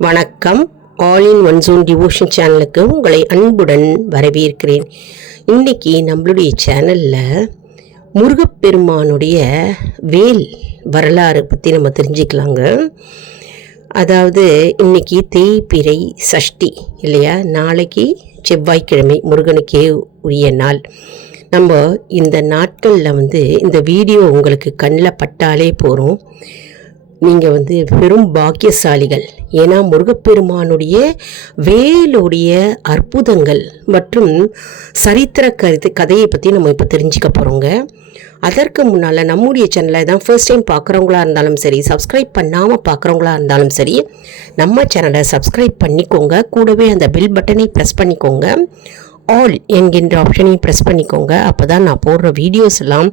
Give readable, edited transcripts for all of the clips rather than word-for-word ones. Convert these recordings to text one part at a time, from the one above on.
வணக்கம். All in one zone devotion சேனலுக்கு உங்களை அன்புடன் வரவேற்கிறேன். இன்றைக்கி நம்மளுடைய சேனலில் முருகப்பெருமானுடைய வேல் வரலாறு பற்றி நம்ம தெரிஞ்சுக்கலாங்க. அதாவது இன்றைக்கி தேய்பிறை சஷ்டி இல்லையா, நாளைக்கு செவ்வாய்க்கிழமை முருகனுக்கே உரிய நாள். நம்ம இந்த நாட்களில் இந்த வீடியோ உங்களுக்கு கண்ணில் பட்டாலே போகிறோம், நீங்கள் பெரும் பாக்கியசாலிகள். ஏன்னா முருகப்பெருமானுடைய வேலுடைய அற்புதங்கள் மற்றும் சரித்திர கதையை பற்றி நம்ம இப்போ தெரிஞ்சுக்க போகிறோங்க. அதற்கு முன்னால் நம்முடைய சேனலை தான் ஃபர்ஸ்ட் டைம் பார்க்குறவங்களா இருந்தாலும் சரி, சப்ஸ்கிரைப் பண்ணாமல் பார்க்குறவங்களா இருந்தாலும் சரி, நம்ம சேனலை சப்ஸ்கிரைப் பண்ணிக்கோங்க. கூடவே அந்த பெல் பட்டனை ப்ரெஸ் பண்ணிக்கோங்க. ஆல் என்கின்ற ஆப்ஷனையும் ப்ரெஸ் பண்ணிக்கோங்க. அப்போ தான் நான் போடுற வீடியோஸ் எல்லாம்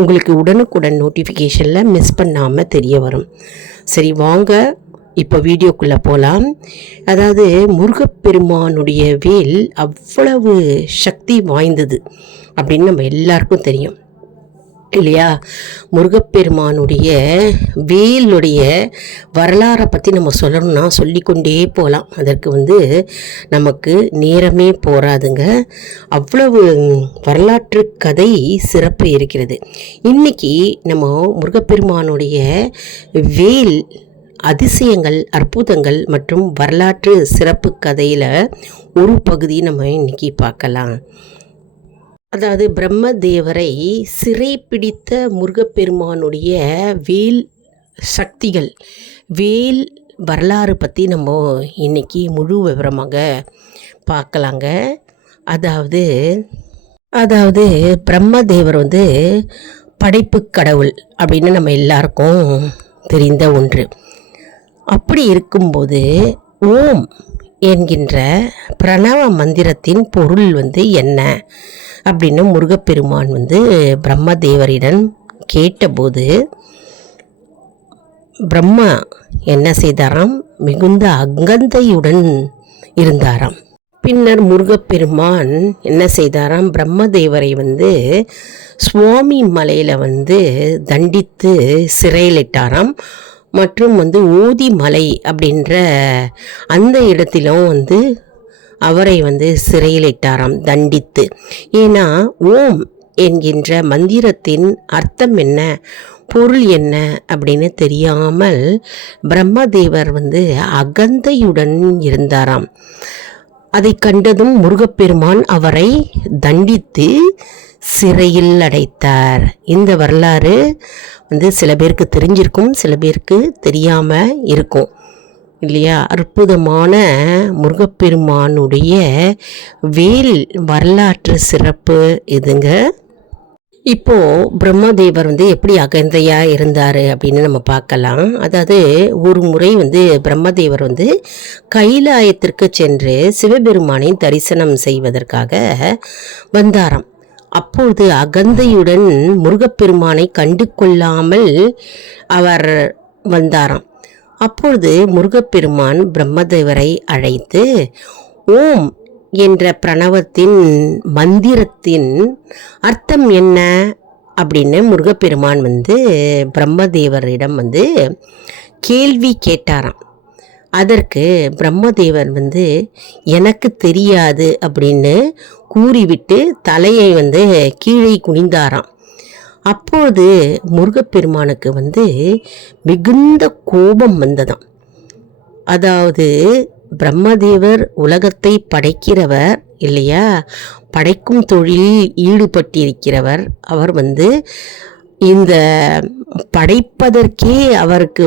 உங்களுக்கு உடனுக்குடன் நோட்டிஃபிகேஷனில் மிஸ் பண்ணாமல் தெரிய வரும். சரி, வாங்க இப்போ வீடியோக்குள்ளே போகலாம். அதாவது முருகப்பெருமானுடைய வேல் அவ்வளவு சக்தி வாய்ந்தது அப்படின்னு நம்ம எல்லாருக்கும் தெரியும் இல்லையா. முருகப்பெருமானுடைய வேலுடைய வரலாறை பற்றி நம்ம சொல்லணும்னா சொல்லிக்கொண்டே போகலாம். அதற்கு நமக்கு நேரமே போராதுங்க. அவ்வளவு வரலாற்று கதை சிறப்பு இருக்கிறது. இன்றைக்கி நம்ம முருகப்பெருமானுடைய வேல் அதிசயங்கள், அற்புதங்கள் மற்றும் வரலாற்று சிறப்பு கதையில் ஒரு பகுதி நம்ம இன்றைக்கி பார்க்கலாம். அதாவது பிரம்மதேவரை சிறை பிடித்த முருகப்பெருமானுடைய வேல் சக்திகள், வேல் வரலாறு பற்றி நம்ம இன்றைக்கி முழு விவரமாக பார்க்கலாங்க. அதாவது பிரம்மதேவர் படைப்பு கடவுள் அப்படின்னு நம்ம எல்லாருக்கும் தெரிந்த ஒன்று. அப்படி இருக்கும்போது ஓம் என்கின்ற பிரணவ மந்திரத்தின் பொருள் என்ன அப்படின்னு முருகப்பெருமான் பிரம்மதேவரிடம் கேட்டபோது பிரம்மா என்ன செய்தாராம், மிகுந்த அகந்தையுடன் இருந்தாராம். பின்னர் முருகப்பெருமான் என்ன செய்தாராம், பிரம்மதேவரை சுவாமி மலையில் தண்டித்து சிறையிலிட்டாராம். மற்றும் ஓதி மலை அப்படின்ற அந்த இடத்திலும் அவரை சிறையிலிட்டாராம் தண்டித்து. ஏன்னா ஓம் என்கின்ற மந்திரத்தின் அர்த்தம் என்ன, பொருள் என்ன அப்படின்னு தெரியாமல் பிரம்மதேவர் அகந்தையுடன் இருந்தாராம். அதை கண்டதும் முருகப்பெருமான் அவரை தண்டித்து சிறையில் அடைத்தார். இந்த வரலாறு சில பேருக்கு தெரிஞ்சிருக்கும், சில பேருக்கு தெரியாமல் இருக்கும் இல்லையா. அற்புதமான முருகப்பெருமானுடைய வேல் வரலாற்று சிறப்பு இதுங்க. இப்போது பிரம்மதேவர் எப்படி அகந்தையாக இருந்தார் அப்படின்னு நம்ம பார்க்கலாம். அதாவது ஒரு முறை பிரம்மதேவர் கைலாயத்திற்கு சென்று சிவபெருமானை தரிசனம் செய்வதற்காக வந்தாராம். அப்போது அகந்தையுடன் முருகப்பெருமானை கண்டு கொள்ளாமல் அவர் வந்தாராம். அப்பொழுது முருகப்பெருமான் பிரம்மதேவரை அழைத்து ஓம் என்ற பிரணவத்தின் மந்திரத்தின் அர்த்தம் என்ன அப்படின்னு முருகப்பெருமான் பிரம்மதேவரிடம் கேள்வி கேட்டாராம். அதற்கு பிரம்மதேவர் எனக்கு தெரியாது அப்படின்னு கூறிவிட்டு தலையை கீழே குனிந்தாராம். அப்போது முருகப்பெருமானுக்கு மிகுந்த கோபம் வந்ததாம். அதாவது பிரம்மதேவர் உலகத்தை படைக்கிறவர் இல்லையா, படைக்கும் தொழிலில் ஈடுபட்டிருக்கிறவர். அவர் இந்த படைப்பதற்கே அவருக்கு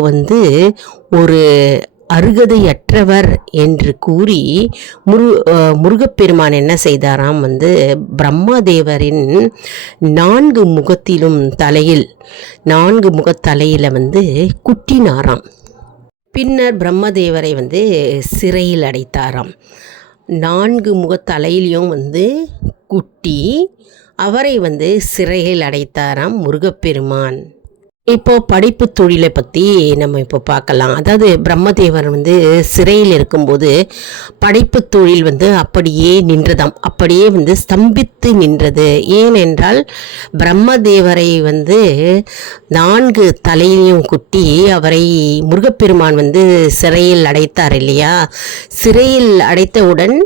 ஒரு அருகதையற்றவர் என்று கூறி முருகப்பெருமான் என்ன செய்தாராம், பிரம்மதேவரின் 4 முகத்திலும் தலையில் 4 முகத்தலையில் குட்டினாராம். பின்னர் பிரம்மதேவரை சிறையில் அடைத்தாராம். 4 முகத்தலையிலையும் குட்டி அவரை சிறையில் அடைத்தாராம் முருகப்பெருமான். இப்போ படைப்பு தொழிலை பற்றி நம்ம இப்போ பார்க்கலாம். அதாவது பிரம்மதேவர் வந்து சிறையில் இருக்கும்போது படைப்பு தொழில் வந்து அப்படியே நின்றதாம், அப்படியே வந்து ஸ்தம்பித்து நின்றது. ஏனென்றால் பிரம்மதேவரை வந்து 4 தலையிலையும் குட்டி அவரை முருகப்பெருமான் வந்து சிறையில் அடைத்தார் இல்லையா. சிறையில் அடைத்தவுடன்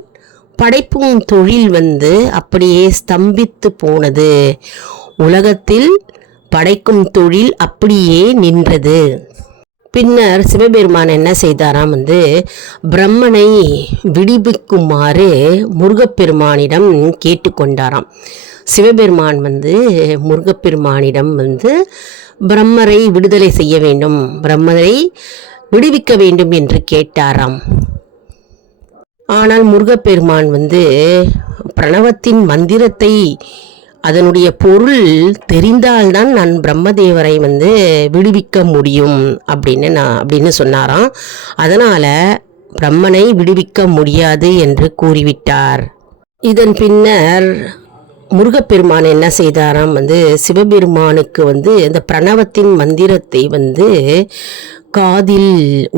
படைப்பும் தொழில் வந்து அப்படியே ஸ்தம்பித்து போனது. உலகத்தில் படைக்கும் தொழில் அப்படியே நின்றது. பின்னர் சிவபெருமான் என்ன செய்தாராம் வந்து பிரம்மனை விடுவிக்குமாறு முருகப்பெருமானிடம் கேட்டுக்கொண்டாராம். சிவபெருமான் வந்து முருகப்பெருமானிடம் வந்து பிரம்மரை விடுதலை செய்ய வேண்டும், பிரம்மரை விடுவிக்க வேண்டும் என்று கேட்டாராம். ஆனால் முருகப்பெருமான் வந்து பிரணவத்தின் மந்திரத்தை, அதனுடைய பொருள் தெரிந்தால்தான் நான் பிரம்மதேவரை வந்து விடுவிக்க முடியும் அப்படின்னு சொன்னாராம். அதனால் பிரம்மனை விடுவிக்க முடியாது என்று கூறிவிட்டார். இதன் பின்னர் முருகப்பெருமான் என்ன செய்தாராம் வந்து சிவபெருமானுக்கு வந்து இந்த பிரணவத்தின் மந்திரத்தை வந்து காதில்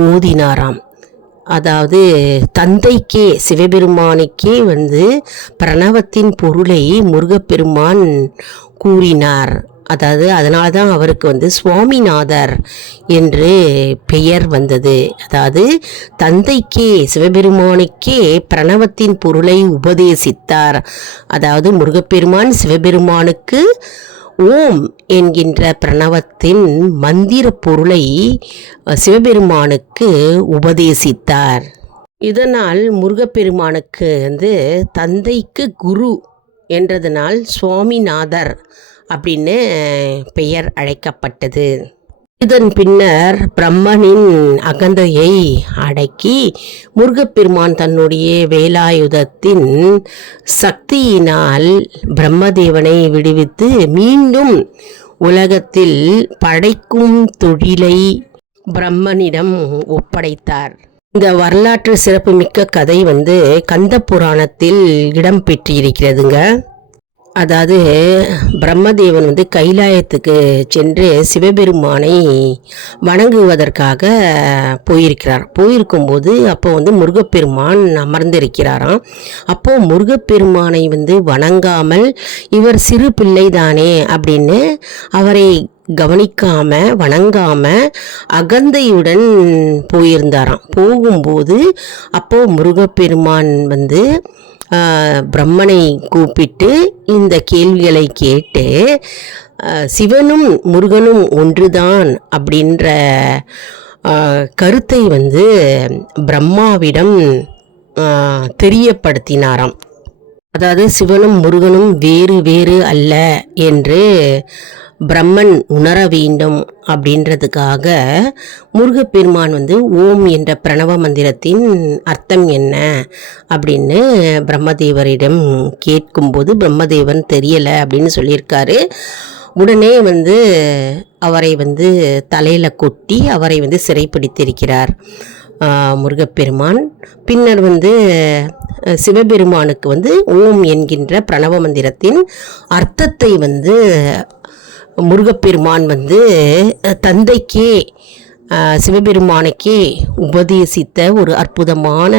ஓதினாராம். அதாவது தந்தைக்கே, சிவபெருமானுக்கே வந்து பிரணவத்தின் பொருளை முருகப்பெருமான் கூறினார். அதாவது அதனால தான் அவருக்கு வந்து சுவாமிநாதர் என்று பெயர் வந்தது. அதாவது தந்தைக்கே, சிவபெருமானுக்கே பிரணவத்தின் பொருளை உபதேசித்தார். அதாவது முருகப்பெருமான் சிவபெருமானுக்கு ஓம் என்கின்ற பிரணவத்தின் மந்திர பொருளை சிவபெருமானுக்கு உபதேசித்தார். இதனால் முருகப்பெருமானுக்கு வந்து தந்தைக்கு குரு என்றதனால் சுவாமிநாதர் அப்படின்னு பெயர் அழைக்கப்பட்டது. இதன் பின்னர் பிரம்மனின் அகந்தையை அடக்கி முருகப்பெருமான் தன்னுடைய வேலாயுதத்தின் சக்தியினால் பிரம்மதேவனை விடுவித்து மீண்டும் உலகத்தில் படைக்கும் தொழிலை பிரம்மனிடம் ஒப்படைத்தார். இந்த வரலாற்று சிறப்புமிக்க கதை வந்து கந்த புராணத்தில் இடம் பெற்றிருக்கிறதுங்க. அதாவது பிரம்மதேவன் வந்து கைலாயத்துக்கு சென்று சிவபெருமானை வணங்குவதற்காக போயிருக்கும்போது அப்போ வந்து முருகப்பெருமான் அமர்ந்திருக்கிறாராம். அப்போது முருகப்பெருமானை வந்து வணங்காமல் இவர் சிறு பிள்ளைதானே அப்படின்னு அவரை கவனிக்காம வணங்காம அகந்தையுடன் போயிருந்தாராம். போகும்போது அப்போ முருகப்பெருமான் வந்து பிரம்மனை கூப்பிட்டு இந்த கேள்விகளை கேட்டு சிவனும் முருகனும் ஒன்றுதான் அப்படின்ற கருத்தை வந்து பிரம்மாவிடம் தெரியப்படுத்தினாராம். அதாவது சிவனும் முருகனும் வேறு வேறு அல்ல என்று பிரம்மன் உணர வேண்டும் அப்படின்றதுக்காக முருகப்பெருமான் வந்து ஓம் என்ற பிரணவ மந்திரத்தின் அர்த்தம் என்ன அப்படின்னு பிரம்மதேவரிடம் கேட்கும்போது பிரம்மதேவன் தெரியலை அப்படின்னு சொல்லியிருக்காரு. உடனே வந்து அவரை வந்து தலையில் கொட்டி அவரை வந்து சிறைப்பிடித்திருக்கிறார் முருகப்பெருமான். பின்னர் வந்து சிவபெருமானுக்கு வந்து ஓம் என்கின்ற பிரணவ மந்திரத்தின் அர்த்தத்தை வந்து முருகப்பெருமான் வந்து தந்தைக்கே சிவபெருமானுக்கே உபதேசித்த ஒரு அற்புதமான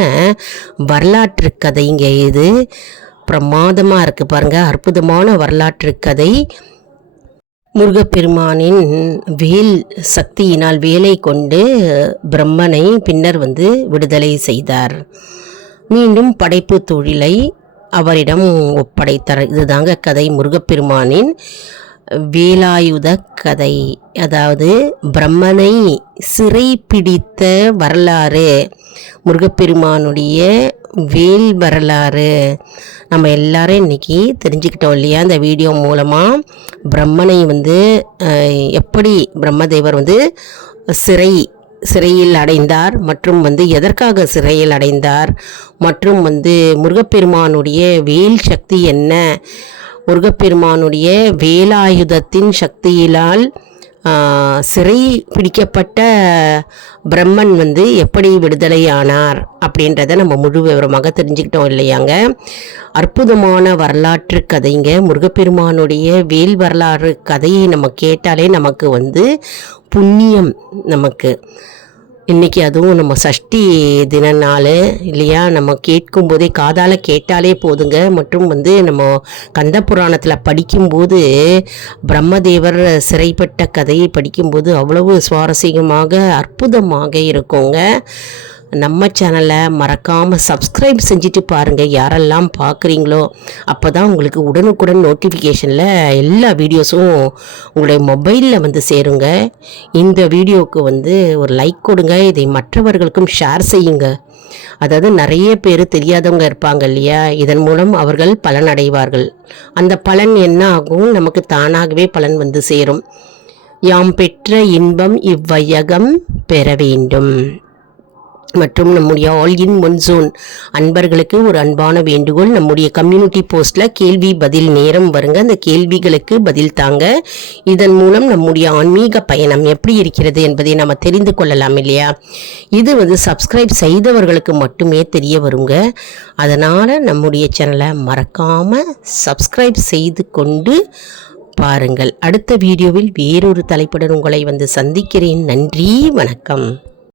வரலாற்று கதைங்க இது. பிரமாதமாக இருக்குது பாருங்கள், அற்புதமான வரலாற்று கதை. முருகப்பெருமானின் வேல் சக்தியினால் வேலை கொண்டு பிரம்மனை பின்னர் வந்து விடுதலை செய்தார். மீண்டும் படைப்பு தொழிலை அவரிடம் ஒப்படைத்தார். இதுதாங்க கதை, முருகப்பெருமானின் வேலாயுத கதை. அதாவது பிரம்மனை சிறை பிடித்த வரலாறு, முருகப்பெருமானுடைய வேல் வரலாறு நம்ம எல்லாரும் இன்றைக்கி தெரிஞ்சுக்கிட்டோம் இல்லையா. இந்த வீடியோ மூலமாக பிரம்மனை வந்து எப்படி பிரம்மதேவர் வந்து சிறையில் அடைந்தார் மற்றும் வந்து எதற்காக சிறையில் அடைந்தார் மற்றும் வந்து முருகப்பெருமானுடைய வேல் சக்தி என்ன, முருகப்பெருமானுடைய வேலாயுதத்தின் சக்தியினால் சிறை பிடிக்கப்பட்ட பிரம்மன் வந்து எப்படி விடுதலை ஆனார் அப்படின்றத நம்ம முழு விவரமாக தெரிஞ்சுக்கிட்டோம் இல்லையாங்க. அற்புதமான வரலாற்று கதைங்க. முருகப்பெருமானுடைய வேல் வரலாறு கதையை நம்ம கேட்டாலே நமக்கு வந்து புண்ணியம். நமக்கு இன்றைக்கி அதுவும் நம்ம சஷ்டி தின நாள் இல்லையா, நம்ம கேட்கும்போதே காதால் கேட்டாலே போதுங்க. மற்றும் வந்து நம்ம கந்த புராணத்தில் படிக்கும்போது பிரம்மதேவர் சிறைப்பட்ட கதையை படிக்கும்போது அவ்வளவு சுவாரஸ்யமாக அற்புதமாக இருக்குங்க. நம்ம சேனலை மறக்காமல் சப்ஸ்கிரைப் செஞ்சுட்டு பாருங்கள். யாரெல்லாம் பார்க்குறீங்களோ அப்போ தான் உங்களுக்கு உடனுக்குடன் நோட்டிஃபிகேஷனில் எல்லா வீடியோஸும் உங்களுடைய மொபைலில் வந்து சேருங்க. இந்த வீடியோவுக்கு வந்து ஒரு லைக் கொடுங்க. இதை மற்றவர்களுக்கும் ஷேர் செய்யுங்க. அதாவது நிறைய பேர் தெரியாதவங்க இருப்பாங்க இல்லையா, இதன் மூலம் அவர்கள் பலன் அடைவார்கள். அந்த பலன் என்ன ஆகும், நமக்கு தானாகவே பலன் வந்து சேரும். யாம் பெற்ற இன்பம் இவ்வையகம் பெற வேண்டும். மற்றும் நம்முடைய ஆல் இன் ஒன் ஜோன் அன்பர்களுக்கு ஒரு அன்பான வேண்டுகோள். நம்முடைய கம்யூனிட்டி போஸ்ட்டில் கேள்வி பதில் நேரம் வருங்க. அந்த கேள்விகளுக்கு பதில் தாங்க. இதன் மூலம் நம்முடைய ஆன்மீக பயணம் எப்படி இருக்கிறது என்பதை நம்ம தெரிந்து கொள்ளலாம் இல்லையா. இது வந்து சப்ஸ்கிரைப் செய்தவர்களுக்கு மட்டுமே தெரிய வருங்க. அதனால் நம்முடைய சேனலை மறக்காமல் சப்ஸ்கிரைப் செய்து கொண்டு பாருங்கள். அடுத்த வீடியோவில் வேறொரு தலைப்புடன் உங்களை வந்து சந்திக்கிறேன். நன்றி, வணக்கம்.